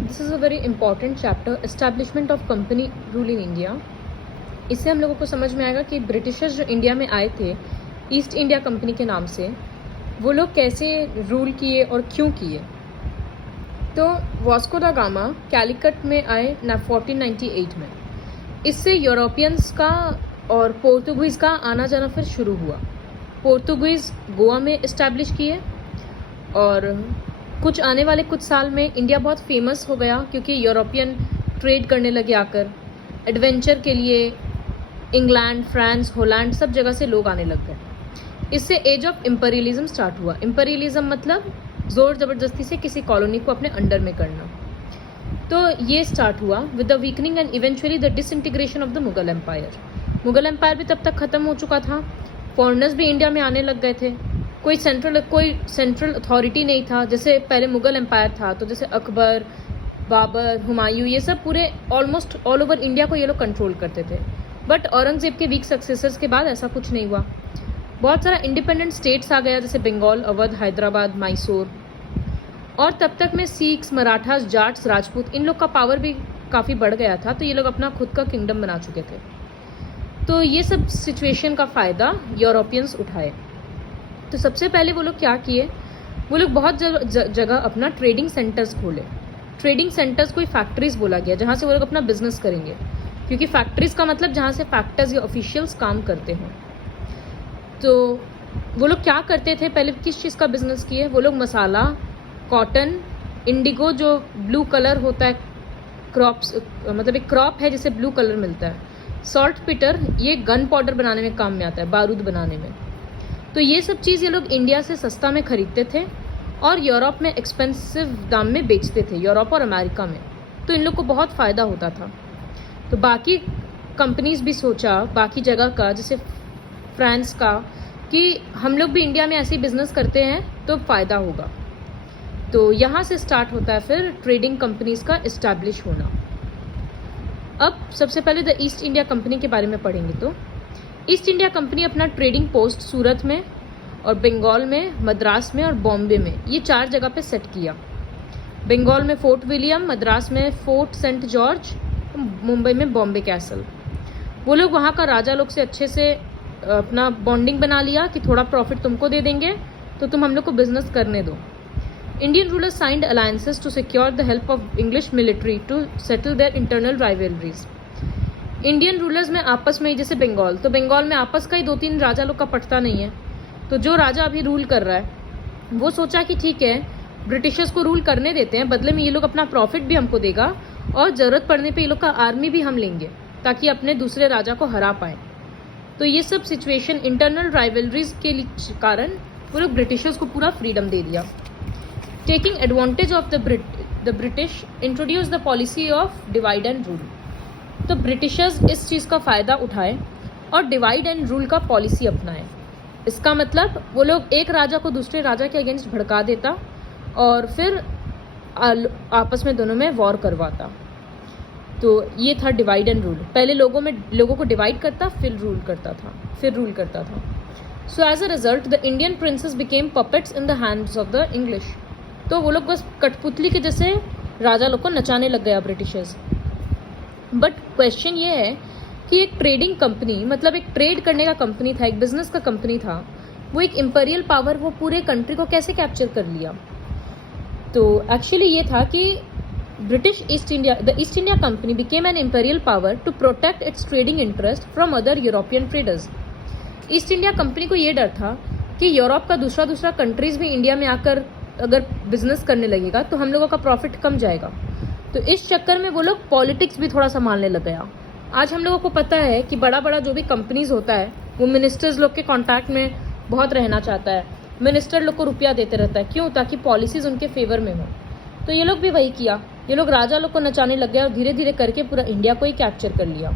This is a very important chapter, establishment of company rule in India. इससे हम लोगों को समझ में आएगा कि ब्रिटिशर्स जो इंडिया में आए थे ईस्ट इंडिया कंपनी के नाम से, वो लोग कैसे रूल किए और क्यों किए। तो वास्को दा गामा कैलिकट में आए 1498 में। इससे यूरोपियंस का और पोर्तुगीज़ का आना जाना फिर शुरू हुआ। पोर्तुगीज़ गोवा में इस्टेब्लिश किए और कुछ आने वाले कुछ साल में इंडिया बहुत फेमस हो गया क्योंकि यूरोपियन ट्रेड करने लगे आकर। एडवेंचर के लिए इंग्लैंड, फ्रांस, हॉलैंड सब जगह से लोग आने लग गए। इससे एज ऑफ इम्पीरियलिज्म स्टार्ट हुआ। इम्पीरियलिज्म मतलब ज़ोर ज़बरदस्ती से किसी कॉलोनी को अपने अंडर में करना। तो ये स्टार्ट हुआ with the weakening and eventually the disintegration of the Mughal empire. Mughal empire भी तब तक ख़त्म हो चुका था। फॉरेनर्स भी इंडिया में आने लग गए थे। कोई सेंट्रल अथॉरिटी नहीं था। जैसे पहले मुगल एम्पायर था तो जैसे अकबर, बाबर, हुमायूं, ये सब पूरे ऑलमोस्ट ऑल ओवर इंडिया को ये लोग कंट्रोल करते थे। बट औरंगजेब के वीक सक्सेसर्स के बाद ऐसा कुछ नहीं हुआ। बहुत सारा इंडिपेंडेंट स्टेट्स आ गया जैसे बंगाल, अवध, हैदराबाद, मैसूर। और तब तक में सिख्स, मराठास, जाट्स, राजपूत, इन लोग का पावर भी काफ़ी बढ़ गया था। तो ये लोग अपना खुद का किंगडम बना चुके थे। तो ये सब सिचुएशन का फ़ायदा यूरोपियंस उठाए। तो सबसे पहले वो लोग क्या किए, वो लोग बहुत जगह अपना ट्रेडिंग सेंटर्स खोले। ट्रेडिंग सेंटर्स कोई फैक्ट्रीज बोला गया जहाँ से वो लोग अपना बिजनेस करेंगे, क्योंकि फैक्ट्रीज का मतलब जहाँ से फैक्टर्स या ऑफिशियल्स काम करते हों। तो वो लोग क्या करते थे, पहले किस चीज़ का बिजनेस किए, वो लोग मसाला, कॉटन, इंडिगो जो ब्लू कलर होता है, क्रॉप्स मतलब एक क्रॉप है जिसे ब्लू कलर मिलता है, सॉल्ट पीटर, ये गन पाउडर बनाने में काम में आता है, बारूद बनाने में। तो ये सब चीज़ ये लोग इंडिया से सस्ता में खरीदते थे और यूरोप में एक्सपेंसिव दाम में बेचते थे, यूरोप और अमेरिका में। तो इन लोग को बहुत फ़ायदा होता था। तो बाकी कंपनीज भी सोचा बाकी जगह का, जैसे फ्रांस का, कि हम लोग भी इंडिया में ऐसे ही बिजनेस करते हैं तो फ़ायदा होगा। तो यहाँ से स्टार्ट होता है फिर ट्रेडिंग कंपनीज का इस्टेब्लिश होना। अब सबसे पहले द ईस्ट इंडिया कंपनी के बारे में पढ़ेंगे। तो ईस्ट इंडिया कंपनी अपना ट्रेडिंग पोस्ट सूरत में और बंगाल में, मद्रास में और बॉम्बे में, ये 4 जगह पे सेट किया। बंगाल में फोर्ट विलियम, मद्रास में फोर्ट सेंट जॉर्ज, मुंबई में बॉम्बे कैसल। वो लोग वहाँ का राजा लोग से अच्छे से अपना बॉन्डिंग बना लिया कि थोड़ा प्रॉफिट तुमको दे देंगे तो तुम हम लोग को बिजनेस करने दो। Indian rulers signed alliances to secure the help of English military to settle their internal rivalries. Indian rulers में आपस में ही, जैसे बंगाल, तो बंगाल में आपस का ही 2-3 राजा लोग का पटता नहीं है। तो जो राजा अभी रूल कर रहा है वो सोचा कि ठीक है, ब्रिटिशर्स को रूल करने देते हैं, बदले में ये लोग अपना प्रॉफिट भी हमको देगा और ज़रूरत पड़ने पे ये लोग का आर्मी भी हम लेंगे ताकि अपने दूसरे राजा को हरा पाए। तो ये सब सिचुएशन इंटरनल राइवलरीज के कारण वो लोग ब्रिटिशर्स को पूरा फ्रीडम दे दिया। Taking advantage of the British introduce the policy of divide and rule. तो ब्रिटिशर्स इस चीज़ का फ़ायदा उठाए और डिवाइड एंड रूल का पॉलिसी अपनाए। इसका मतलब वो लोग एक राजा को दूसरे राजा के अगेंस्ट भड़का देता और फिर आपस में दोनों में वॉर करवाता। तो ये था डिवाइड एंड रूल। पहले लोगों को डिवाइड करता, फिर रूल करता था। So as a result the Indian princes became puppets in the hands of the English. तो वो लोग बस कठपुतली के जैसे राजा लोग को नचाने लग गया ब्रिटिशर्स। बट क्वेश्चन ये है कि एक ट्रेडिंग कंपनी, मतलब एक ट्रेड करने का कंपनी था, एक बिजनेस का कंपनी था, वो एक इम्पीरियल पावर वो पूरे कंट्री को कैसे कैप्चर कर लिया। तो एक्चुअली ये था कि the East India Company became an imperial power to protect its trading interest from other European traders. East India Company को ये डर था कि यूरोप का दूसरा कंट्रीज भी इंडिया में आकर अगर बिजनेस करने लगेगा तो हम लोगों का प्रॉफिट कम जाएगा। तो इस चक्कर में वो लोग पॉलिटिक्स भी थोड़ा संभालने लग गया। आज हम लोगों को पता है कि बड़ा जो भी कंपनीज होता है वो मिनिस्टर्स लोग के कांटेक्ट में बहुत रहना चाहता है। मिनिस्टर लोग को रुपया देते रहता है, क्यों? ताकि पॉलिसीज उनके फेवर में हो। तो ये लोग भी वही किया, ये लोग राजा लोग को नचाने लग गए और धीरे धीरे करके पूरा इंडिया को ही कैप्चर कर लिया।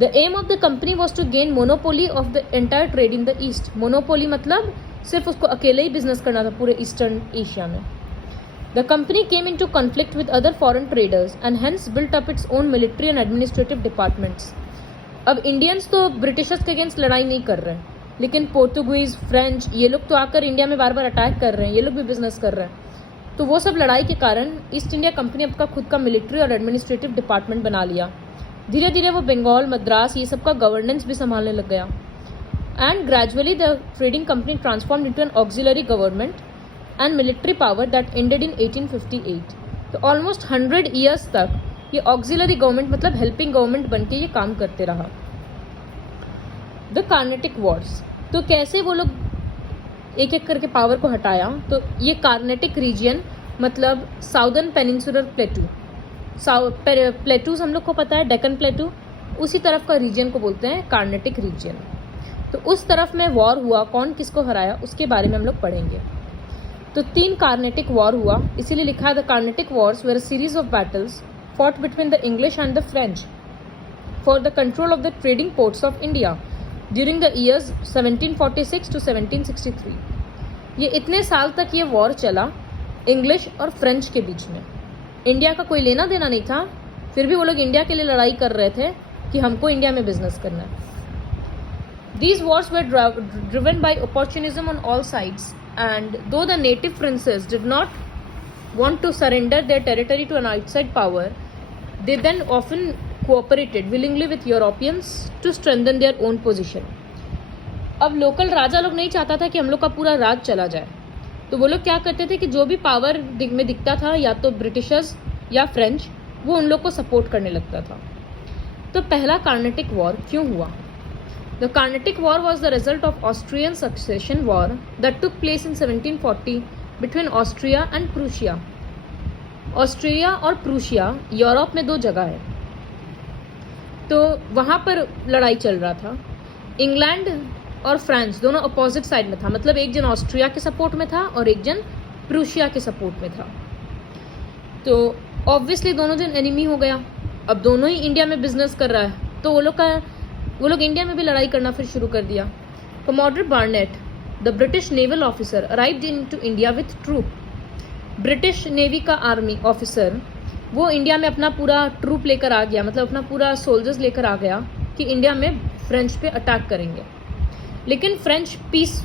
The aim of the company was to gain monopoly of the entire trade in the east. Monopoly मतलब सिर्फ उसको अकेले ही बिजनेस करना था पूरे ईस्टर्न एशिया में। The company came into conflict with other foreign traders and hence built up its own military and administrative departments. अब इंडियंस तो ब्रिटिशर्स के अगेंस्ट लड़ाई नहीं कर रहे हैं, लेकिन पोर्तुगीज, फ्रेंच, ये लोग तो आकर इंडिया में बार बार अटैक कर रहे हैं, ये लोग भी बिजनेस कर रहे हैं। तो वो सब लड़ाई के कारण ईस्ट इंडिया कंपनी आपका खुद का मिलिट्री और एडमिनिस्ट्रेटिव डिपार्टमेंट बना लिया। धीरे धीरे वो बंगाल, मद्रास ये सब का गवर्नेंस भी संभालने लग गया। And gradually the trading company transform into an auxiliary government and military power that ended in 1858। तो ऑलमोस्ट 100 ईयर्स तक ये ऑक्सिलरी गवर्नमेंट मतलब हेल्पिंग गवर्नमेंट बन के ये काम करते रहा। द कार्नेटिक वॉर्स, तो कैसे वो लोग एक एक करके पावर को हटाया। तो ये कार्नेटिक रीजन मतलब साउदर्न पेनिनसुलर प्लेटू, प्लेटूज हम लोग को पता है, डेक्कन प्लेटू, उसी तरफ का रीजन को बोलते हैं कार्नेटिक रीजन। तो उस तरफ में वॉर हुआ, कौन किसको हराया उसके बारे में हम लोग पढ़ेंगे। तो 3 कार्नेटिक वॉर हुआ, इसीलिए लिखा है the Carnatic wars were a series of battles fought between the English and the French for the control of the trading ports of India during the years 1746 to 1763। ये इतने साल तक ये वॉर चला इंग्लिश और फ्रेंच के बीच में। इंडिया का कोई लेना देना नहीं था, फिर भी वो लोग इंडिया के लिए लड़ाई कर रहे थे कि हमको इंडिया में बिजनेस करना है। These wars were driven by opportunism on all sides, and though the native princes did not want to surrender their territory to an outside power, they then often cooperated willingly with Europeans to strengthen their own position। अब local राजा लोग नहीं चाहता था कि हम लोग का पूरा राज चला जाए, तो वो लोग क्या करते थे कि जो भी पावर में दिखता था या तो ब्रिटिशर्स या फ्रेंच, वो उन लोग को सपोर्ट करने लगता था। तो पहला कार्नेटिक वॉर क्यों हुआ? The Carnatic war was the result of Austrian succession war that took place in 1740 between Austria and Prussia. Austria और प्रूशिया यूरोप में 2 जगह है, तो वहाँ पर लड़ाई चल रहा था। इंग्लैंड और फ्रांस दोनों अपोजिट साइड में था, मतलब एक जन ऑस्ट्रिया के सपोर्ट में था और एक जन प्रूशिया के सपोर्ट में था। तो ऑब्वियसली दोनों जन एनिमी हो गया। अब दोनों ही इंडिया में बिजनेस कर रहा है, तो वो लोग इंडिया में भी लड़ाई करना फिर शुरू कर दिया। Commodore Barnett, the British naval officer, arrived into India with troop. British navy का आर्मी ऑफिसर वो इंडिया में अपना पूरा ट्रूप लेकर आ गया, मतलब अपना पूरा सोल्जर्स लेकर आ गया कि इंडिया में फ्रेंच पे अटैक करेंगे। लेकिन फ्रेंच पीस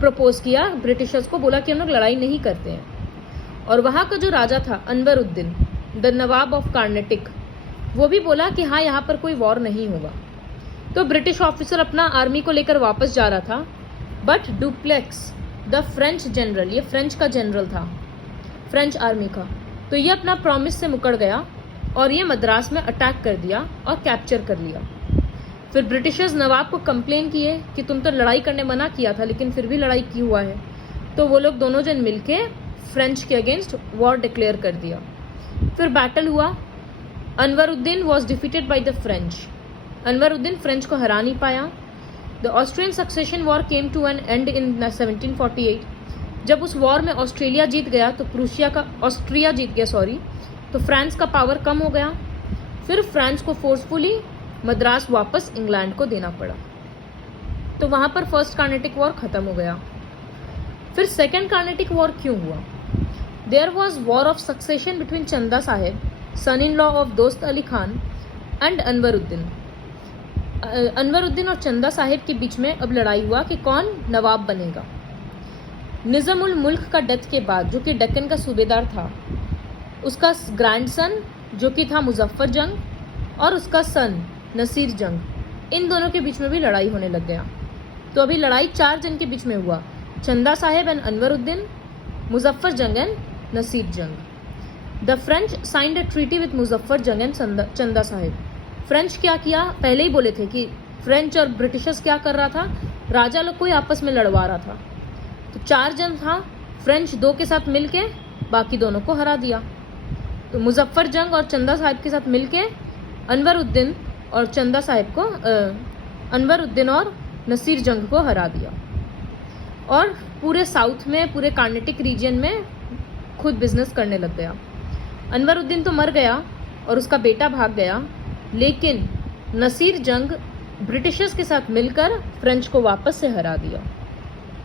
प्रपोज किया, ब्रिटिशर्स को बोला कि हम लोग लड़ाई नहीं करते हैं। और वहाँ का जो राजा था Anwaruddin, the Nawab of Carnatic, वो भी बोला कि हाँ यहाँ पर कोई वॉर नहीं होगा। तो ब्रिटिश ऑफिसर अपना आर्मी को लेकर वापस जा रहा था, but duplex the French general, ये फ्रेंच का जनरल था, फ्रेंच आर्मी का, तो ये अपना प्रॉमिस से मुकर गया और ये मद्रास में अटैक कर दिया और कैप्चर कर लिया। फिर ब्रिटिशर्स नवाब को कंप्लेन किए कि तुम तो लड़ाई करने मना किया था लेकिन फिर भी लड़ाई की हुआ है। तो वो लोग दोनों जन मिलके फ्रेंच के अगेंस्ट वॉर डिक्लेयर कर दिया। फिर बैटल हुआ, Anwaruddin was defeated by the French. Anwaruddin French को हरा नहीं पाया। The Austrian succession war came to an end in 1748। जब उस वॉर में ऑस्ट्रिया जीत गया तो फ्रांस का पावर कम हो गया। फिर फ्रांस को फोर्सफुली मद्रास वापस इंग्लैंड को देना पड़ा। तो वहाँ पर फर्स्ट कार्नेटिक वॉर खत्म हो गया। फिर सेकेंड कार्नेटिक वॉर क्यों हुआ? There was war of succession between Chanda Sahib, son in law of Dost Ali Khan, and Anwaruddin. Anwaruddin और चंदा साहेब के बीच में अब लड़ाई हुआ कि कौन नवाब बनेगा। निज़ाम उल मुल्क का डेथ के बाद, जो कि डेक्कन का सूबेदार था, उसका ग्रैंडसन जो कि था मुजफ्फर जंग, और उसका सन नसीर जंग, इन दोनों के बीच में भी लड़ाई होने लग गया। तो अभी लड़ाई 4 जन के बीच में हुआ, चंदा साहेब एंड अनवरुद्दीन, मुजफ्फर जंग एंड नसीर जंग। The French signed a treaty with Muzaffar जंग एंड चंदा साहेब। फ्रेंच क्या किया, पहले ही बोले थे कि फ्रेंच और ब्रिटिशर्स क्या कर रहा था, राजा लोग को ही आपस में लड़वा रहा था। तो 4 जन था, फ्रेंच 2 के साथ मिलके बाकी दोनों को हरा दिया। तो मुजफ्फर जंग और चंदा साहिब के साथ मिलके अनवरुद्दीन और चंदा साहिब को अनवरुद्दीन और नसीर जंग को हरा दिया और पूरे साउथ में, पूरे कार्नेटिक रीजन में खुद बिजनेस करने लग गया। अनवरुद्दीन तो मर गया और उसका बेटा भाग गया, लेकिन नसीर जंग ब्रिटिशर्स के साथ मिलकर फ्रेंच को वापस से हरा दिया।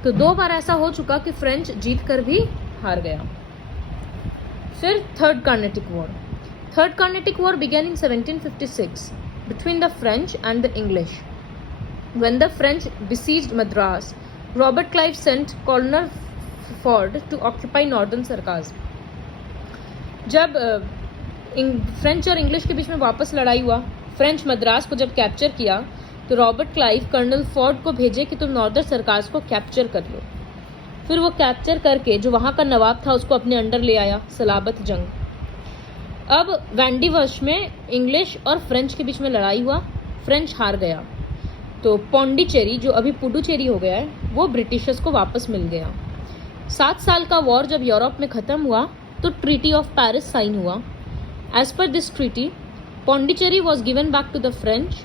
तो 2 बार ऐसा हो चुका कि फ्रेंच जीत कर भी हार गया। फिर third Carnatic war. Third Carnatic war began in 1756 between the French and the English. When the French besieged Madras, Robert Clive sent Colonel Ford to occupy northern Sarkaz. जब फ्रेंच और इंग्लिश के बीच में वापस लड़ाई हुआ, फ्रेंच मद्रास को जब कैप्चर किया तो रॉबर्ट क्लाइव कर्नल फोर्ड को भेजे कि तुम नॉर्दर्न सरकार्स को कैप्चर कर लो। फिर वो कैप्चर करके जो वहाँ का नवाब था उसको अपने अंडर ले आया, सलाबत जंग। अब वैंडीवर्श में इंग्लिश और फ्रेंच के बीच में लड़ाई हुआ, फ्रेंच हार गया, तो पौंडीचेरी जो अभी पुडुचेरी हो गया है वो ब्रिटिशर्स को वापस मिल गया। 7 साल का वॉर जब यूरोप में ख़त्म हुआ तो ट्रीटी ऑफ पेरिस साइन हुआ। As per this treaty Pondicherry was given back to the French.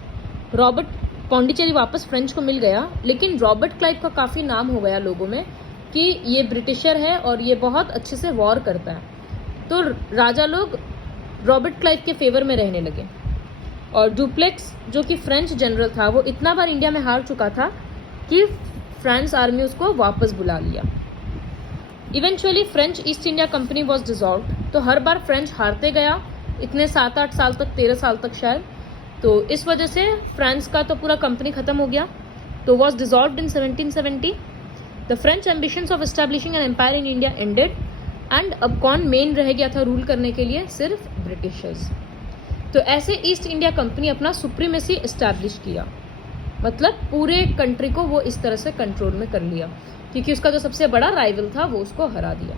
Pondicherry वापस फ्रेंच को मिल गया, लेकिन रॉबर्ट क्लाइव का काफ़ी नाम हो गया लोगों में कि ये ब्रिटिशर है और ये बहुत अच्छे से वॉर करता है, तो राजा लोग रॉबर्ट क्लाइव के फेवर में रहने लगे। और डुप्लेक्स जो कि फ्रेंच जनरल था वो इतना बार इंडिया में हार चुका था कि फ्रांस आर्मी उसको वापस बुला लिया। Eventually French east India company was dissolved, तो हर बार फ्रेंच हारते गया इतने 7-8 साल तक, 13 साल तक शायद, तो इस वजह से फ्रांस का तो पूरा कंपनी ख़त्म हो गया, तो was dissolved in 1770। The French ambitions of establishing an empire in India ended, and अब कौन मेन रह गया था रूल करने के लिए? सिर्फ ब्रिटिशर्स। तो ऐसे ईस्ट इंडिया कंपनी अपना सुप्रीमेसी इस्टेब्लिश किया, मतलब पूरे कंट्री को वो इस तरह से कंट्रोल में कर लिया, क्योंकि उसका जो सबसे बड़ा राइवल था वो उसको हरा दिया।